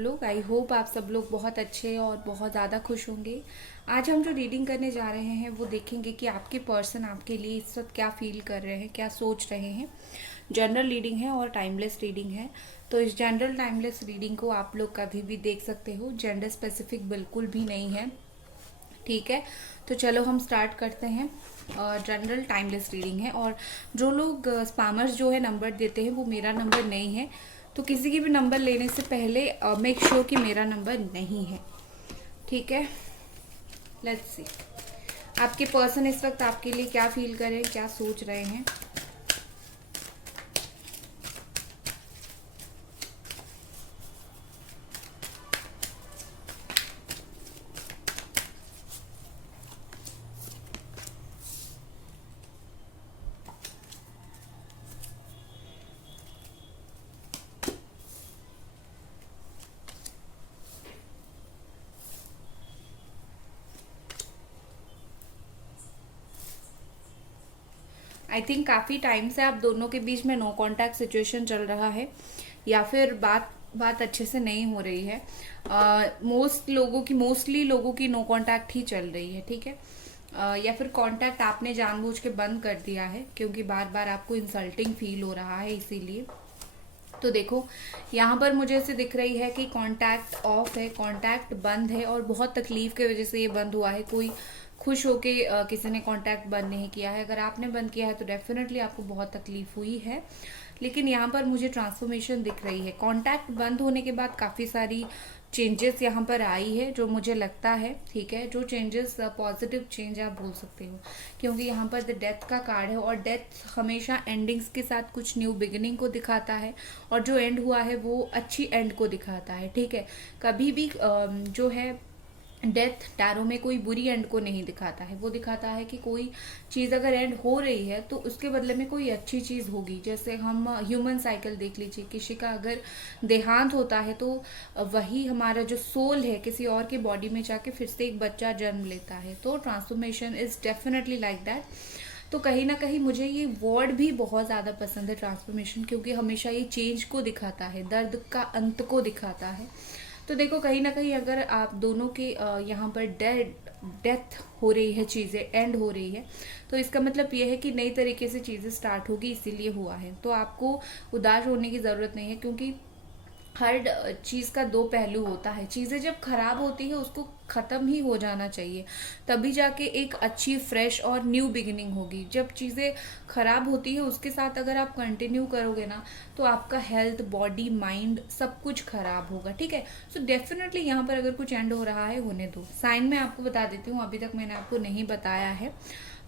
लोग। I hope आप सब लोग बहुत अच्छे और बहुत ज़्यादा खुश होंगे। आज हम जो रीडिंग करने जा रहे हैं वो देखेंगे कि आपके पर्सन आपके लिए इस वक्त क्या फील कर रहे हैं, क्या सोच रहे हैं। जनरल रीडिंग है और टाइमलेस रीडिंग है। तो इस जनरल टाइमलेस रीडिंग को आप लोग कभी भी देख सकते हो, जेंडर स्पेसिफिक बिल्कुल भी नहीं है। ठीक है, तो चलो हम स्टार्ट करते हैं। जनरल टाइमलेस रीडिंग है और जो लोग स्पैमर्स जो है नंबर देते हैं वो मेरा नंबर नहीं है। तो किसी की भी नंबर लेने से पहले मेक श्योर कि मेरा नंबर नहीं है। ठीक है, लेट्स सी आपके पर्सन इस वक्त आपके लिए क्या फील कर रहे हैं, क्या सोच रहे हैं। आई थिंक काफ़ी टाइम से आप दोनों के बीच में नो कांटेक्ट सिचुएशन चल रहा है या फिर बात बात अच्छे से नहीं हो रही है। मोस्टली लोगों की नो कांटेक्ट ही चल रही है। ठीक है, या फिर कांटेक्ट आपने जानबूझ के बंद कर दिया है क्योंकि बार बार आपको इंसल्टिंग फील हो रहा है, इसीलिए। तो देखो, यहाँ पर मुझे ऐसे दिख रही है कि कांटेक्ट ऑफ है, कांटेक्ट बंद है और बहुत तकलीफ की वजह से ये बंद हुआ है। कोई खुश होके किसी ने कांटेक्ट बंद नहीं किया है। अगर आपने बंद किया है तो डेफिनेटली आपको बहुत तकलीफ हुई है। लेकिन यहाँ पर मुझे ट्रांसफॉर्मेशन दिख रही है। कांटेक्ट बंद होने के बाद काफ़ी सारी चेंजेस यहाँ पर आई है जो मुझे लगता है। ठीक है, जो चेंजेस पॉजिटिव चेंज आप बोल सकते हो, क्योंकि यहाँ पर द डेथ का कार्ड है और डेथ हमेशा एंडिंग्स के साथ कुछ न्यू बिगिनिंग को दिखाता है और जो एंड हुआ है वो अच्छी एंड को दिखाता है। ठीक है, कभी भी जो है डेथ टैरो में कोई बुरी एंड को नहीं दिखाता है। वो दिखाता है कि कोई चीज़ अगर एंड हो रही है तो उसके बदले में कोई अच्छी चीज़ होगी। जैसे हम ह्यूमन साइकिल देख लीजिए, किसी का अगर देहांत होता है तो वही हमारा जो सोल है किसी और के बॉडी में जाके फिर से एक बच्चा जन्म लेता है। तो transformation is definitely like that. तो कहीं ना कहीं मुझे ये वर्ड भी बहुत ज़्यादा पसंद है, ट्रांसफॉर्मेशन, क्योंकि हमेशा ये चेंज को दिखाता है, दर्द का अंत को दिखाता है। तो देखो, कहीं ना कहीं अगर आप दोनों के यहाँ पर डेथ हो रही है, चीज़ें एंड हो रही है, तो इसका मतलब ये है कि नई तरीके से चीज़ें स्टार्ट होगी, इसीलिए हुआ है। तो आपको उदास होने की ज़रूरत नहीं है, क्योंकि हर चीज़ का दो पहलू होता है। चीज़ें जब खराब होती है उसको ख़त्म ही हो जाना चाहिए, तभी जाके एक अच्छी फ्रेश और न्यू बिगिनिंग होगी। जब चीज़ें खराब होती है उसके साथ अगर आप कंटिन्यू करोगे ना तो आपका हेल्थ, बॉडी, माइंड सब कुछ खराब होगा। ठीक है, सो डेफिनेटली यहाँ पर अगर कुछ एंड हो रहा है, होने दो। साइन मैं आपको बता देती हूँ, अभी तक मैंने आपको नहीं बताया है।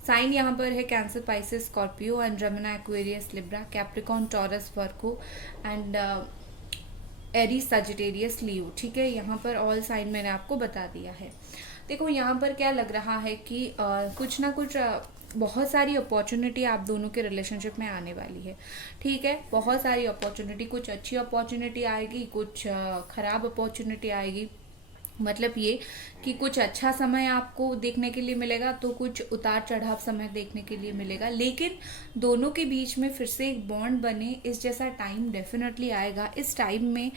साइन यहाँ पर है Cancer, Pisces, Scorpio, Andromeda, Aquarius, Libra, Capricorn, Taurus, Virgo and Aries, Sagittarius, Leo. ठीक है, यहाँ पर ऑल साइन मैंने आपको बता दिया है। देखो, यहाँ पर क्या लग रहा है कि कुछ ना कुछ बहुत सारी अपॉर्चुनिटी आप दोनों के रिलेशनशिप में आने वाली है। ठीक है, बहुत सारी अपॉर्चुनिटी, कुछ अच्छी अपॉर्चुनिटी आएगी, कुछ खराब अपॉर्चुनिटी आएगी। मतलब ये कि कुछ अच्छा समय आपको देखने के लिए मिलेगा तो कुछ उतार चढ़ाव समय देखने के लिए मिलेगा। लेकिन दोनों के बीच में फिर से एक बॉन्ड बने, इस जैसा टाइम डेफिनेटली आएगा। इस टाइम में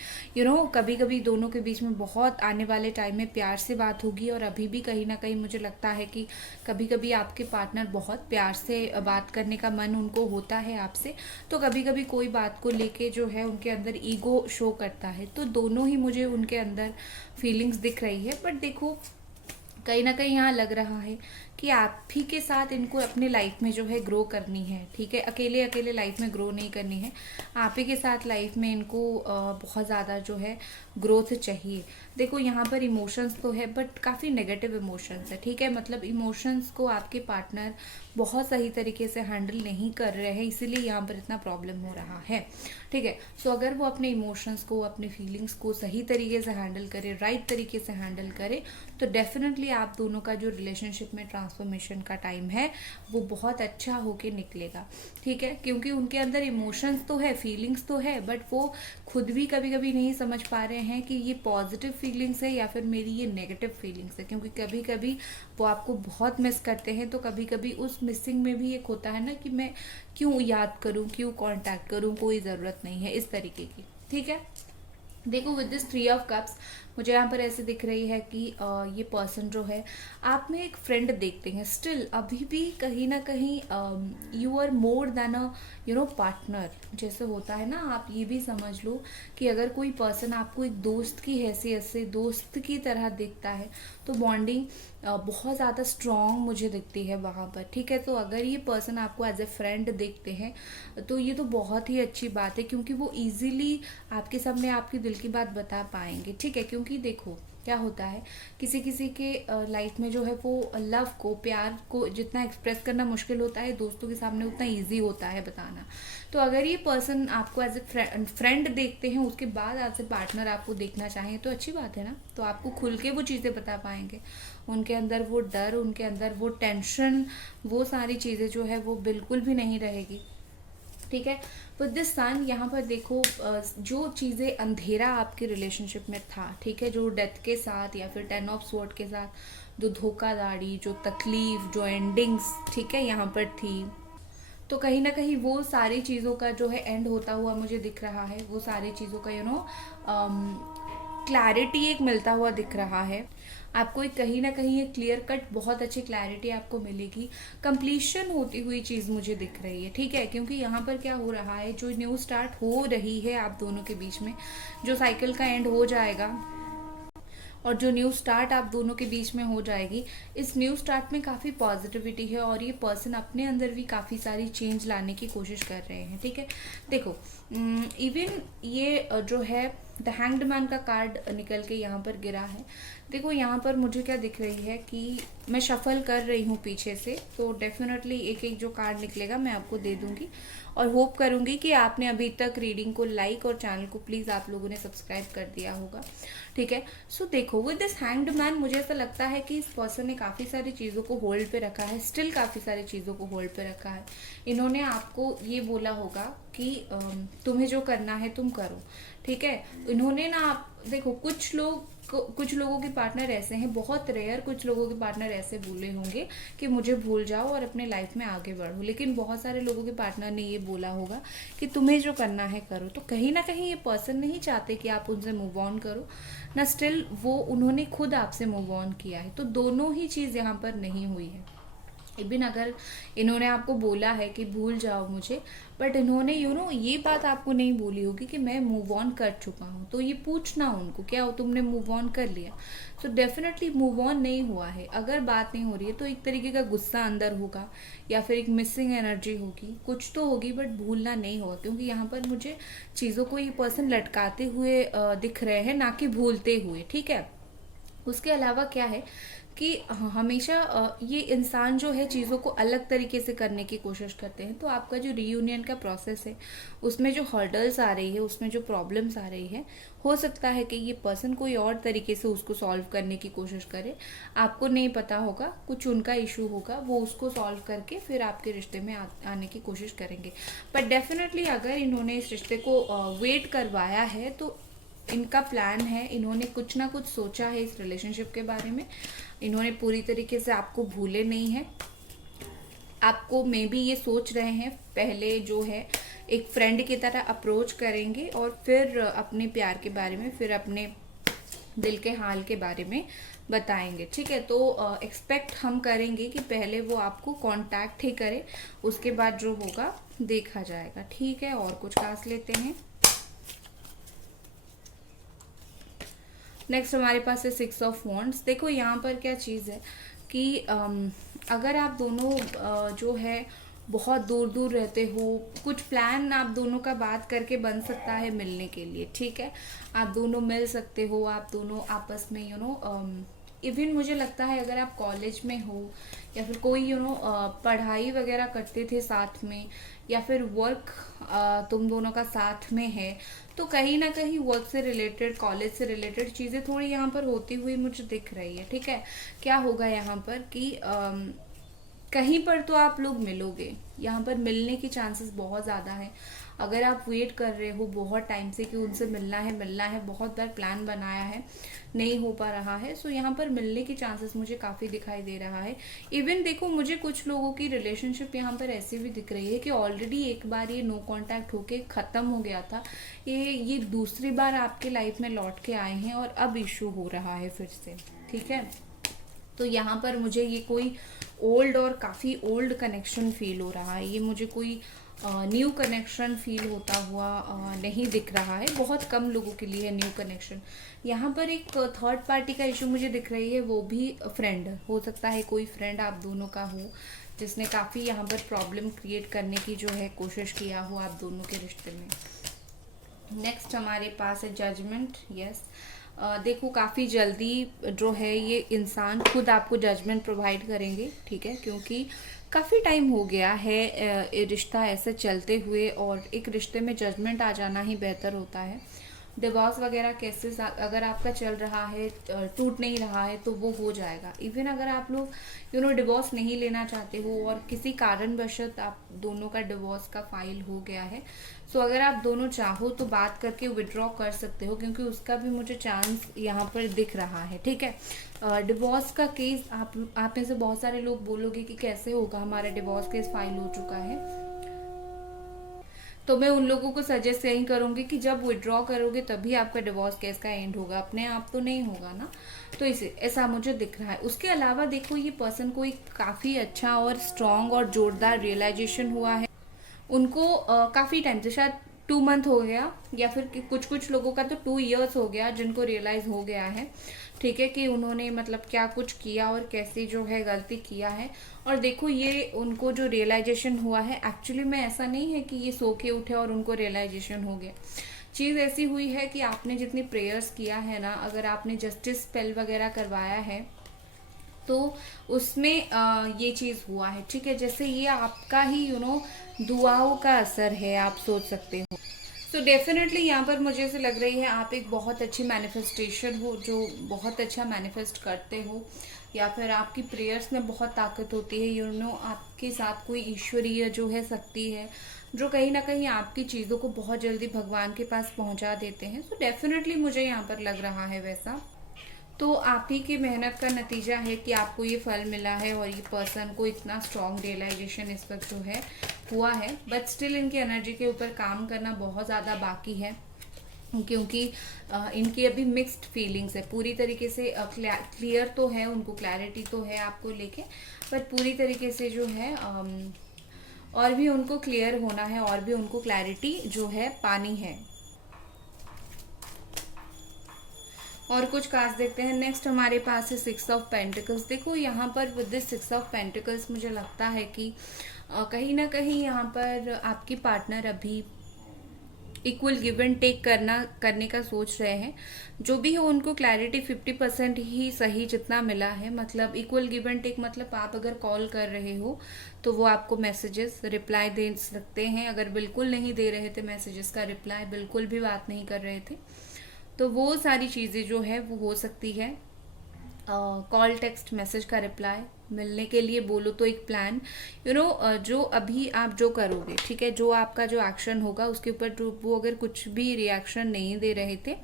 कभी कभी दोनों के बीच में बहुत आने वाले टाइम में प्यार से बात होगी। और अभी भी कहीं ना कहीं मुझे लगता है कि कभी कभी आपके पार्टनर बहुत प्यार से बात करने का मन उनको होता है आपसे। तो कभी कभी कोई बात को लेके जो है उनके अंदर ईगो शो करता है। तो दोनों ही मुझे उनके अंदर फीलिंग्स दिख रही है। बट देखो, कहीं ना कहीं यहाँ लग रहा है कि आप ही के साथ इनको अपने लाइफ में जो है ग्रो करनी है। ठीक है, अकेले अकेले लाइफ में ग्रो नहीं करनी है, आप ही के साथ लाइफ में इनको बहुत ज़्यादा जो है ग्रोथ चाहिए। देखो, यहाँ पर इमोशंस तो है बट काफ़ी नेगेटिव इमोशंस है। ठीक है, मतलब इमोशंस को आपके पार्टनर बहुत सही तरीके से हैंडल नहीं कर रहे हैं, इसीलिए यहाँ पर इतना प्रॉब्लम हो रहा है। ठीक है, सो अगर वो अपने इमोशंस को, अपने फीलिंग्स को सही तरीके से हैंडल करे, राइट तरीके से हैंडल करे, तो डेफिनेटली आप दोनों का जो रिलेशनशिप में ट्रांसफॉर्मेशन का टाइम है वो बहुत अच्छा होके निकलेगा। ठीक है, क्योंकि उनके अंदर इमोशंस तो है, फीलिंग्स तो है, बट वो खुद भी कभी कभी नहीं समझ पा रहे हैं कि ये पॉजिटिव फीलिंग्स है या फिर मेरी ये नेगेटिव फीलिंग्स है। क्योंकि कभी कभी वो आपको बहुत मिस करते हैं, तो कभी कभी उस मिसिंग में भी एक होता है ना कि मैं क्यों याद करूं, क्यों कांटेक्ट करूं, कोई ज़रूरत नहीं है, इस तरीके की। ठीक है, देखो विद दिस 3 ऑफ कप्स मुझे यहाँ पर ऐसे दिख रही है कि ये पर्सन जो है आप में एक फ्रेंड देखते हैं, स्टिल अभी भी कहीं ना कहीं you are more than a partner जैसे होता है ना। आप ये भी समझ लो कि अगर कोई पर्सन आपको एक दोस्त की हैसियत से दोस्त की तरह दिखता है तो बॉन्डिंग बहुत ज़्यादा स्ट्रॉन्ग मुझे दिखती है वहाँ पर, ठीक है। तो अगर ये पर्सन आपको एज ए फ्रेंड देखते हैं तो ये तो बहुत ही अच्छी बात है, क्योंकि वो इजीली आपके सामने आपकी दिल की बात बता पाएंगे, ठीक है। क्योंकि देखो क्या होता है, किसी किसी के लाइफ में जो है वो लव को, प्यार को जितना एक्सप्रेस करना मुश्किल होता है, दोस्तों के सामने उतना इजी होता है बताना। तो अगर ये पर्सन आपको एज ए फ्रेंड देखते हैं, उसके बाद एज ए पार्टनर आपको देखना चाहें तो अच्छी बात है ना। तो आपको खुल के वो चीज़ें बता पाएंगे, उनके अंदर वो डर, उनके अंदर वो टेंशन, वो सारी चीज़ें जो है वो बिल्कुल भी नहीं रहेगी, ठीक है। विद दिस सन यहाँ पर देखो जो चीज़ें अंधेरा आपके रिलेशनशिप में था, ठीक है, जो डेथ के साथ या फिर 10 ऑफ स्वॉर्ड के साथ जो धोखाधड़ी, जो तकलीफ, जो एंडिंग्स, ठीक है, यहाँ पर थी, तो कहीं ना कहीं वो सारी चीज़ों का जो है एंड होता हुआ मुझे दिख रहा है। वो सारी चीज़ों का क्लैरिटी एक मिलता हुआ दिख रहा है आपको। एक कहीं ना कहीं एक क्लियर कट बहुत अच्छी क्लैरिटी आपको मिलेगी, कंप्लीशन होती हुई चीज़ मुझे दिख रही है, ठीक है। क्योंकि यहाँ पर क्या हो रहा है, जो न्यू स्टार्ट हो रही है आप दोनों के बीच में, जो साइकिल का एंड हो जाएगा और जो न्यू स्टार्ट आप दोनों के बीच में हो जाएगी, इस न्यू स्टार्ट में काफ़ी पॉजिटिविटी है और ये पर्सन अपने अंदर भी काफ़ी सारी चेंज लाने की कोशिश कर रहे हैं, ठीक है। देखो इवन ये जो है द हैंग्ड मैन का कार्ड निकल के यहाँ पर गिरा है। देखो यहाँ पर मुझे क्या दिख रही है कि मैं शफल कर रही हूँ पीछे से, तो डेफिनेटली एक एक जो कार्ड निकलेगा मैं आपको दे दूँगी और होप करूँगी कि आपने अभी तक रीडिंग को लाइक और चैनल को प्लीज़ आप लोगों ने सब्सक्राइब कर दिया होगा, ठीक है। सो देखो विद दिस हैंग्ड मैन मुझे ऐसा लगता है कि इस पर्सन ने काफ़ी सारी चीज़ों को होल्ड पे रखा है, स्टिल काफ़ी सारी चीज़ों को होल्ड पे रखा है। इन्होंने आपको ये बोला होगा कि तुम्हें जो करना है तुम करो, ठीक है। इन्होंने ना, आप देखो कुछ लोगों के पार्टनर ऐसे हैं, बहुत रेयर कुछ लोगों के पार्टनर ऐसे बोले होंगे कि मुझे भूल जाओ और अपने लाइफ में आगे बढ़ो, लेकिन बहुत सारे लोगों के पार्टनर ने ये बोला होगा कि तुम्हें जो करना है करो। तो कहीं ना कहीं ये पर्सन नहीं चाहते कि आप उनसे मूव ऑन करो ना, स्टिल वो उन्होंने खुद आपसे मूव ऑन किया है। तो दोनों ही चीज़ यहाँ पर नहीं हुई है। इवन अगर इन्होंने आपको बोला है कि भूल जाओ मुझे, बट इन्होंने ये बात आपको नहीं बोली होगी कि मैं मूव ऑन कर चुका हूँ। तो ये पूछना उनको, क्या हो तुमने मूव ऑन कर लिया? तो डेफिनेटली मूव ऑन नहीं हुआ है। अगर बात नहीं हो रही है तो एक तरीके का गुस्सा अंदर होगा या फिर एक मिसिंग एनर्जी होगी, कुछ तो होगी, बट भूलना नहीं होगा। क्योंकि यहाँ पर मुझे चीज़ों को ये पर्सन लटकाते हुए दिख रहे हैं, ना कि भूलते हुए, ठीक है। उसके अलावा क्या है कि हमेशा ये इंसान जो है चीज़ों को अलग तरीके से करने की कोशिश करते हैं। तो आपका जो रीयूनियन का प्रोसेस है उसमें जो हर्डल्स आ रही है, उसमें जो प्रॉब्लम्स आ रही है, हो सकता है कि ये पर्सन कोई और तरीके से उसको सॉल्व करने की कोशिश करे। आपको नहीं पता होगा, कुछ उनका इशू होगा, वो उसको सॉल्व करके फिर आपके रिश्ते में आने की कोशिश करेंगे। बट डेफिनेटली अगर इन्होंने इस रिश्ते को वेट करवाया है तो इनका प्लान है, इन्होंने कुछ ना कुछ सोचा है इस रिलेशनशिप के बारे में। इन्होंने पूरी तरीके से आपको भूले नहीं है, आपको मे बी ये सोच रहे हैं पहले जो है एक फ्रेंड की तरह अप्रोच करेंगे और फिर अपने प्यार के बारे में, फिर अपने दिल के हाल के बारे में बताएंगे, ठीक है। तो एक्सपेक्ट हम करेंगे कि पहले वो आपको कांटेक्ट ही करे, उसके बाद जो होगा देखा जाएगा, ठीक है। और कुछ खास लेते हैं। नेक्स्ट हमारे पास है 6 ऑफ वॉन्ड्स। देखो यहाँ पर क्या चीज़ है कि अगर आप दोनों जो है बहुत दूर दूर रहते हो, कुछ प्लान आप दोनों का बात करके बन सकता है मिलने के लिए, ठीक है। आप दोनों मिल सकते हो, आप दोनों आपस में इवन मुझे लगता है अगर आप कॉलेज में हो या फिर कोई पढ़ाई वगैरह करते थे साथ में, या फिर वर्क तुम दोनों का साथ में है, तो कहीं ना कहीं वर्क से रिलेटेड, कॉलेज से रिलेटेड चीज़ें थोड़ी यहाँ पर होती हुई मुझे दिख रही है, ठीक है। क्या होगा यहाँ पर कि कहीं पर तो आप लोग मिलोगे, यहाँ पर मिलने की चांसेस बहुत ज़्यादा है। अगर आप वेट कर रहे हो बहुत टाइम से कि उनसे मिलना है, बहुत बार प्लान बनाया है, नहीं हो पा रहा है, सो यहाँ पर मिलने की चांसेस मुझे काफ़ी दिखाई दे रहा है। इवन देखो मुझे कुछ लोगों की रिलेशनशिप यहाँ पर ऐसी भी दिख रही है कि ऑलरेडी एक बार ये नो कांटेक्ट होके ख़त्म हो गया था, ये दूसरी बार आपके लाइफ में लौट के आए हैं और अब इशू हो रहा है फिर से, ठीक है। तो यहाँ पर मुझे ये कोई ओल्ड और काफ़ी ओल्ड कनेक्शन फील हो रहा है, ये मुझे कोई न्यू कनेक्शन फील होता हुआ नहीं दिख रहा है। बहुत कम लोगों के लिए है न्यू कनेक्शन। यहाँ पर एक थर्ड पार्टी का इशू मुझे दिख रही है, वो भी फ्रेंड हो सकता है, कोई फ्रेंड आप दोनों का हो जिसने काफ़ी यहाँ पर प्रॉब्लम क्रिएट करने की जो है कोशिश किया हो आप दोनों के रिश्ते में। नेक्स्ट हमारे पास है जजमेंट। यस, देखो काफ़ी जल्दी जो है ये इंसान खुद आपको जजमेंट प्रोवाइड करेंगे, ठीक है, क्योंकि काफ़ी टाइम हो गया है रिश्ता ऐसे चलते हुए, और एक रिश्ते में जजमेंट आ जाना ही बेहतर होता है। डिवोर्स वगैरह केसेस अगर आपका चल रहा है, टूट नहीं रहा है, तो वो हो जाएगा। इवन अगर आप लोग डिवोर्स नहीं लेना चाहते हो और किसी कारणवशत आप दोनों का डिवोर्स का फाइल हो गया है, सो अगर आप दोनों चाहो तो बात करके विड्रॉ कर सकते हो, क्योंकि उसका भी मुझे चांस यहाँ पर दिख रहा है, ठीक है। डिवोर्स का केस आप में से बहुत सारे लोग बोलोगे कि कैसे होगा, हमारा डिवोर्स केस फाइल हो चुका है। तो मैं उन लोगों को सजेस्ट यही करूंगी कि जब विड्रॉ करोगे तभी आपका डिवोर्स केस का एंड होगा, अपने आप तो नहीं होगा ना। तो इसे ऐसा मुझे दिख रहा है। उसके अलावा देखो ये पर्सन को एक काफ़ी अच्छा और स्ट्रॉन्ग और जोरदार रियलाइजेशन हुआ है। उनको काफ़ी टाइम से, शायद 2 मंथ हो गया, या फिर कुछ कुछ लोगों का तो 2 years हो गया जिनको रियलाइज़ हो गया है, ठीक है, कि उन्होंने मतलब क्या कुछ किया और कैसे जो है गलती किया है। और देखो ये उनको जो रियलाइजेशन हुआ है, एक्चुअली में ऐसा नहीं है कि ये सो के उठे और उनको रियलाइजेशन हो गया। चीज़ ऐसी हुई है कि आपने जितनी प्रेयर्स किया है ना, अगर आपने जस्टिस स्पेल वगैरह करवाया है तो उसमें ये चीज़ हुआ है, ठीक है। जैसे ये आपका ही दुआओं का असर है, आप सोच सकते हो। तो डेफिनेटली यहाँ पर मुझे ऐसे लग रही है आप एक बहुत अच्छी मैनिफेस्टेशन हो, जो बहुत अच्छा मैनिफेस्ट करते हो, या फिर आपकी प्रेयर्स में बहुत ताकत होती है। आपके साथ कोई ईश्वरीय जो है शक्ति है, जो कहीं ना कहीं आपकी चीज़ों को बहुत जल्दी भगवान के पास पहुंचा देते हैं। तो डेफिनेटली मुझे यहाँ पर लग रहा है वैसा। तो आप ही की मेहनत का नतीजा है कि आपको ये फल मिला है, और ये पर्सन को इतना स्ट्रॉन्ग रियलाइजेशन इस वक्त जो है हुआ है। बट स्टिल इनकी एनर्जी के ऊपर काम करना बहुत ज़्यादा बाकी है, क्योंकि इनकी अभी मिक्स्ड फीलिंग्स है। पूरी तरीके से क्लियर तो है, उनको क्लैरिटी तो है आपको लेके, बट पूरी तरीके से जो है और भी उनको क्लियर होना है, और भी उनको क्लैरिटी जो है पानी है। और कुछ कार्ड्स देखते हैं। नेक्स्ट हमारे पास है 6 ऑफ पेंटिकल्स। देखो यहाँ पर विद दिस 6 ऑफ पेंटिकल्स मुझे लगता है कि कहीं ना कहीं यहाँ पर आपकी पार्टनर अभी इक्वल गिव एंड टेक करने का सोच रहे हैं। जो भी हो उनको क्लैरिटी 50% ही सही जितना मिला है। मतलब इक्वल गिव एंड टेक मतलब आप अगर कॉल कर रहे हो तो वो आपको मैसेजेस रिप्लाई दे सकते हैं, अगर बिल्कुल नहीं दे रहे थे मैसेजेस का रिप्लाई, बिल्कुल भी बात नहीं कर रहे थे, तो वो सारी चीज़ें जो है वो हो सकती है। कॉल टेक्स्ट मैसेज का रिप्लाई, मिलने के लिए बोलो तो एक प्लान, जो अभी आप जो करोगे, ठीक है, जो आपका जो एक्शन होगा उसके ऊपर वो अगर कुछ भी रिएक्शन नहीं दे रहे थे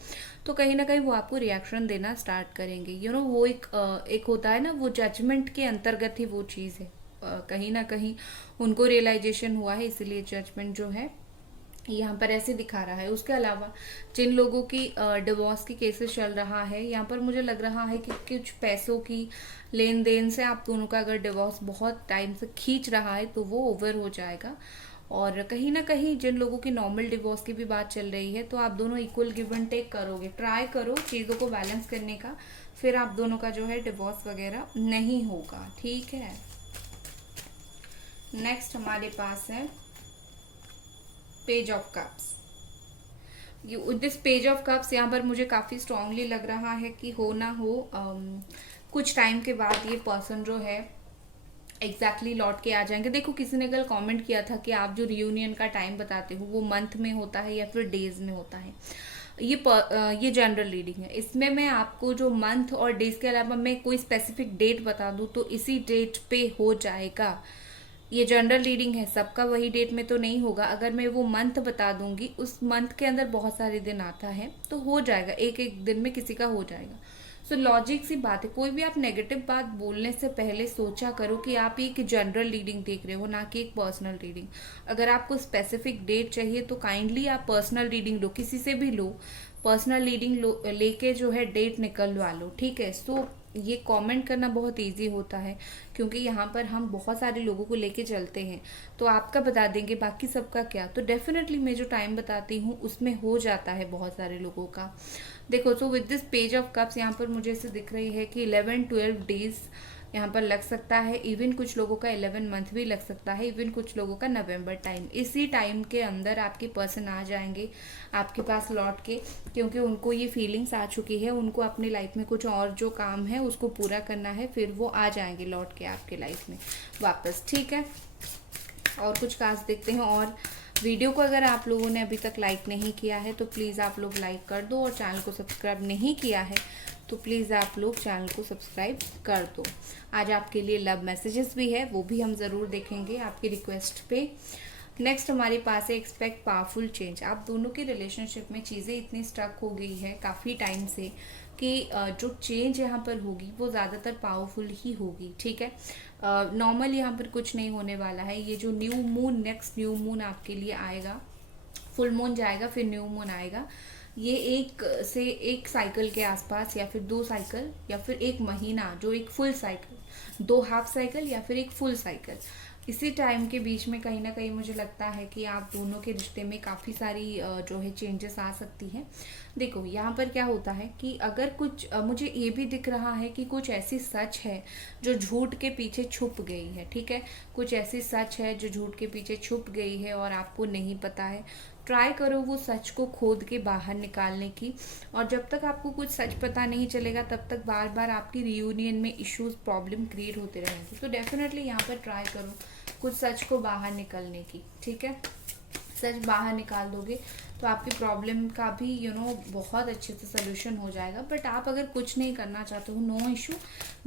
तो कहीं ना कहीं वो आपको रिएक्शन देना स्टार्ट करेंगे। वो एक होता है ना, वो जजमेंट के अंतर्गत ही वो चीज़ है। कहीं ना कहीं उनको रियलाइजेशन हुआ है, इसीलिए जजमेंट जो है यहाँ पर ऐसे दिखा रहा है। उसके अलावा जिन लोगों की डिवोर्स की केसेस चल रहा है, यहाँ पर मुझे लग रहा है कि कुछ पैसों की लेन देन से आप दोनों का अगर डिवोर्स बहुत टाइम से खींच रहा है तो वो ओवर हो जाएगा। और कहीं ना कहीं जिन लोगों की नॉर्मल डिवोर्स की भी बात चल रही है, तो आप दोनों इक्वल गिव एंड टेक करोगे, ट्राई करो चीज़ों को बैलेंस करने का, फिर आप दोनों का जो है डिवोर्स वगैरह नहीं होगा, ठीक है। नेक्स्ट हमारे पास है page of cups. This page of cups यहाँ पर मुझे काफ़ी स्ट्रांगली लग रहा है कि हो ना हो कुछ टाइम के बाद ये पर्सन जो है एग्जैक्टली लौट के आ जाएंगे। देखो किसी ने कल कमेंट किया था कि आप जो रियूनियन का टाइम बताते हो वो मंथ में होता है या फिर डेज में होता है। ये जनरल रीडिंग है। इसमें मैं आपको जो मंथ और डेज के अलावा मैं कोई स्पेसिफिक डेट बता दूं तो इसी डेट पे हो जाएगा, ये जनरल रीडिंग है, सबका वही डेट में तो नहीं होगा। अगर मैं वो मंथ बता दूंगी, उस मंथ के अंदर बहुत सारे दिन आता है, तो हो जाएगा, एक एक दिन में किसी का हो जाएगा। सो लॉजिक सी बात है, कोई भी आप नेगेटिव बात बोलने से पहले सोचा करो कि आप एक जनरल रीडिंग देख रहे हो, ना कि एक पर्सनल रीडिंग। अगर आपको स्पेसिफिक डेट चाहिए तो काइंडली आप पर्सनल रीडिंग लो, किसी से भी लो, पर्सनल रीडिंग लेके जो है डेट निकलवा लो, ठीक है। सो ये कमेंट करना बहुत इजी होता है, क्योंकि यहाँ पर हम बहुत सारे लोगों को लेके चलते हैं, तो आपका बता देंगे, बाकी सबका क्या। तो डेफिनेटली मैं जो टाइम बताती हूँ उसमें हो जाता है बहुत सारे लोगों का। देखो, so with this page of cups यहाँ पर मुझे ऐसे दिख रही है कि 11-12 डेज यहाँ पर लग सकता है। इवन कुछ लोगों का 11 मंथ भी लग सकता है, इवन कुछ लोगों का नवंबर टाइम। इसी टाइम के अंदर आपके पर्सन आ जाएंगे आपके पास लौट के, क्योंकि उनको ये फीलिंग्स आ चुकी है, उनको अपनी लाइफ में कुछ और जो काम है उसको पूरा करना है, फिर वो आ जाएंगे लौट के आपके लाइफ में वापस, ठीक है। और कुछ खास देखते हैं। और वीडियो को अगर आप लोगों ने अभी तक लाइक नहीं किया है तो प्लीज़ आप लोग लाइक कर दो, और चैनल को सब्सक्राइब नहीं किया है तो प्लीज़ आप लोग चैनल को सब्सक्राइब कर दो। आज आपके लिए लव मैसेजेस भी है, वो भी हम ज़रूर देखेंगे आपकी रिक्वेस्ट पे। नेक्स्ट हमारे पास है एक्सपेक्ट पावरफुल चेंज। आप दोनों के रिलेशनशिप में चीज़ें इतनी स्टक हो गई है काफ़ी टाइम से कि जो चेंज यहाँ पर होगी वो ज़्यादातर पावरफुल ही होगी, ठीक है। नॉर्मल यहाँ पर कुछ नहीं होने वाला है। ये जो new moon, next new moon आपके लिए आएगा, फुल मून जाएगा फिर न्यू मून आएगा, ये एक से एक साइकिल के आसपास, या फिर 2 साइकिल, या फिर 1 महीना, जो एक फुल साइकिल, 2 हाफ साइकिल या फिर एक फुल साइकिल, इसी टाइम के बीच में कहीं ना कहीं मुझे लगता है कि आप दोनों के रिश्ते में काफ़ी सारी जो है चेंजेस आ सकती हैं। देखो यहाँ पर क्या होता है कि अगर कुछ मुझे ये भी दिख रहा है कि कुछ ऐसी सच है जो झूठ के पीछे छुप गई है, ठीक है। कुछ ऐसी सच है जो झूठ के पीछे छुप गई है और आपको नहीं पता है। ट्राई करो वो सच को खोद के बाहर निकालने की, और जब तक आपको कुछ सच पता नहीं चलेगा तब तक बार बार आपकी रियूनियन में इश्यूज, प्रॉब्लम क्रिएट होते रहेंगे। तो डेफिनेटली यहाँ पर ट्राई करो कुछ सच को बाहर निकलने की, ठीक है। सच बाहर निकाल दोगे तो आपकी प्रॉब्लम का भी बहुत अच्छे से सोल्यूशन हो जाएगा। बट आप अगर कुछ नहीं करना चाहते हो, नो इशू,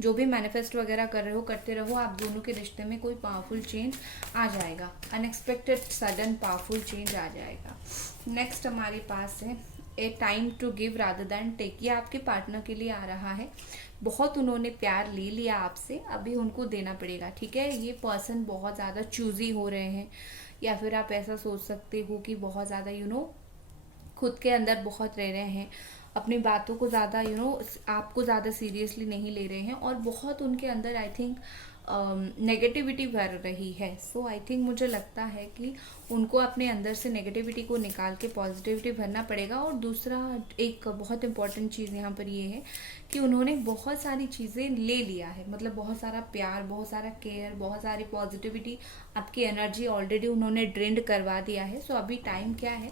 जो भी मैनिफेस्ट वगैरह कर रहे हो करते रहो, आप दोनों के रिश्ते में कोई पावरफुल चेंज आ जाएगा, अनएक्सपेक्टेड सडन पावरफुल चेंज आ जाएगा। नेक्स्ट हमारे पास है a time to give rather than take. ये आपके पार्टनर के लिए आ रहा है। बहुत उन्होंने प्यार ले लिया आपसे, अभी उनको देना पड़ेगा, ठीक है। ये पर्सन बहुत ज़्यादा चूजी हो रहे हैं, या फिर आप ऐसा सोच सकते हो कि बहुत ज़्यादा खुद के अंदर बहुत रह रहे हैं, अपनी बातों को ज़्यादा आपको ज़्यादा सीरियसली नहीं ले रहे हैं, और बहुत उनके अंदर आई थिंक नेगेटिविटी भर रही है। सो आई थिंक मुझे लगता है कि उनको अपने अंदर से नेगेटिविटी को निकाल के पॉजिटिविटी भरना पड़ेगा। और दूसरा एक बहुत इंपॉर्टेंट चीज़ यहाँ पर ये है कि उन्होंने बहुत सारी चीज़ें ले लिया है, मतलब बहुत सारा प्यार, बहुत सारा केयर, बहुत सारी पॉजिटिविटी, आपकी एनर्जी ऑलरेडी उन्होंने ड्रेन्ड करवा दिया है। सो अभी टाइम क्या है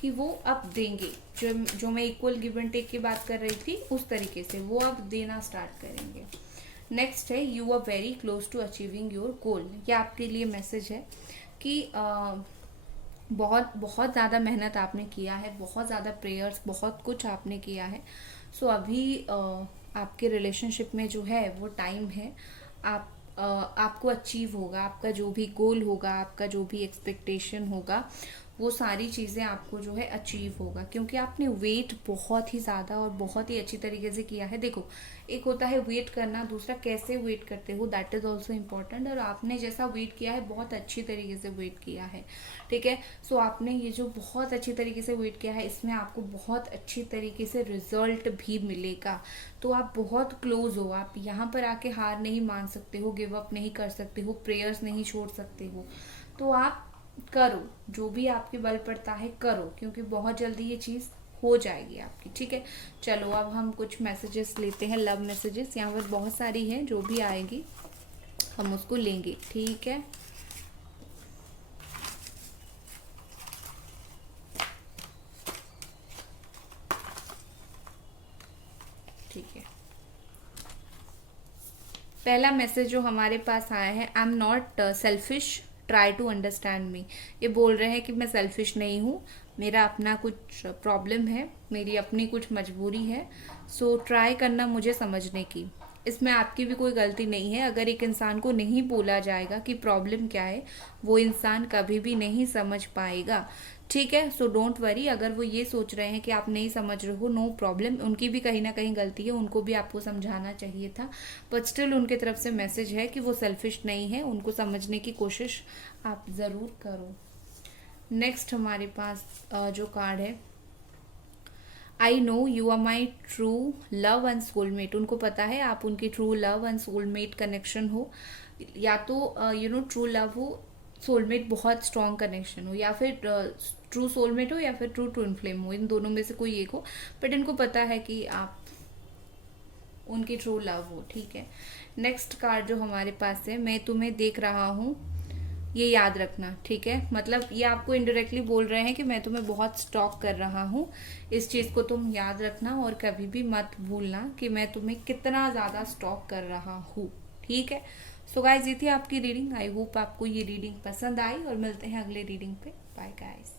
कि वो अब देंगे, जो मैं इक्वल गिव एंड टेक की बात कर रही थी उस तरीके से वो अब देना स्टार्ट करेंगे। नेक्स्ट है you are very close to achieving your goal. ये आपके लिए मैसेज है कि बहुत बहुत ज़्यादा मेहनत आपने किया है, बहुत ज़्यादा प्रेयर्स, बहुत कुछ आपने किया है। सो अभी आपके रिलेशनशिप में जो है वो टाइम है, आपको अचीव होगा, आपका जो भी गोल होगा, आपका जो भी एक्सपेक्टेशन होगा, वो सारी चीज़ें आपको जो है अचीव होगा, क्योंकि आपने वेट बहुत ही ज़्यादा और बहुत ही अच्छी तरीके से किया है। देखो, एक होता है वेट करना, दूसरा कैसे वेट करते हो, दैट इज़ ऑल्सो इम्पॉर्टेंट। और आपने जैसा वेट किया है बहुत अच्छी तरीके से वेट किया है, ठीक है। सो आपने ये जो बहुत अच्छी तरीके से वेट किया है, इसमें आपको बहुत अच्छी तरीके से रिजल्ट भी मिलेगा। तो आप बहुत क्लोज हो, आप यहाँ पर आके हार नहीं मान सकते हो, गिव अप नहीं कर सकते हो, प्रेयर्स नहीं छोड़ सकते हो। तो आप करो, जो भी आपके बल पड़ता है करो, क्योंकि बहुत जल्दी ये चीज़ हो जाएगी आपकी, ठीक है। चलो अब हम कुछ मैसेजेस लेते हैं, लव मैसेजेस। यहाँ पर बहुत सारी हैं, जो भी आएगी हम उसको लेंगे, ठीक है। ठीक है, पहला मैसेज जो हमारे पास आया है, I am not selfish, try to understand me. ये बोल रहे हैं कि मैं सेल्फिश नहीं हूँ, मेरा अपना कुछ प्रॉब्लम है, मेरी अपनी कुछ मजबूरी है, सो ट्राई करना मुझे समझने की। इसमें आपकी भी कोई गलती नहीं है। अगर एक इंसान को नहीं बोला जाएगा कि प्रॉब्लम क्या है, वो इंसान कभी भी नहीं समझ पाएगा, ठीक है। सो डोंट वरी, अगर वो ये सोच रहे हैं कि आप नहीं समझ रहे हो, नो प्रॉब्लम, उनकी भी कहीं ना कहीं गलती है, उनको भी आपको समझाना चाहिए था, बट स्टिल उनके तरफ से मैसेज है कि वो सेल्फिश नहीं है, उनको समझने की कोशिश आप ज़रूर करो। नेक्स्ट हमारे पास जो कार्ड है, I know you are my true love and soulmate. उनको पता है आप उनकी true love and soulmate connection हो, या तो ट्रू लव हो, सोलमेट बहुत स्ट्रॉन्ग कनेक्शन हो, या फिर ट्रू सोलमेट हो, या फिर ट्रू ट्विन फ्लेम हो, इन दोनों में से कोई एक हो, बट इनको पता है कि आप उनकी ट्रू लव हो, ठीक है। नेक्स्ट कार्ड जो हमारे पास है, मैं तुम्हें देख रहा हूँ, ये याद रखना, ठीक है। मतलब ये आपको इनडायरेक्टली बोल रहे हैं कि मैं तुम्हें बहुत स्टॉक कर रहा हूँ, इस चीज़ को तुम याद रखना और कभी भी मत भूलना कि मैं तुम्हें कितना ज़्यादा स्टॉक कर रहा हूँ, ठीक है। सो गाइज, ये थी आपकी रीडिंग। आई होप आपको ये रीडिंग पसंद आई और मिलते हैं अगले रीडिंग पे। Bye guys.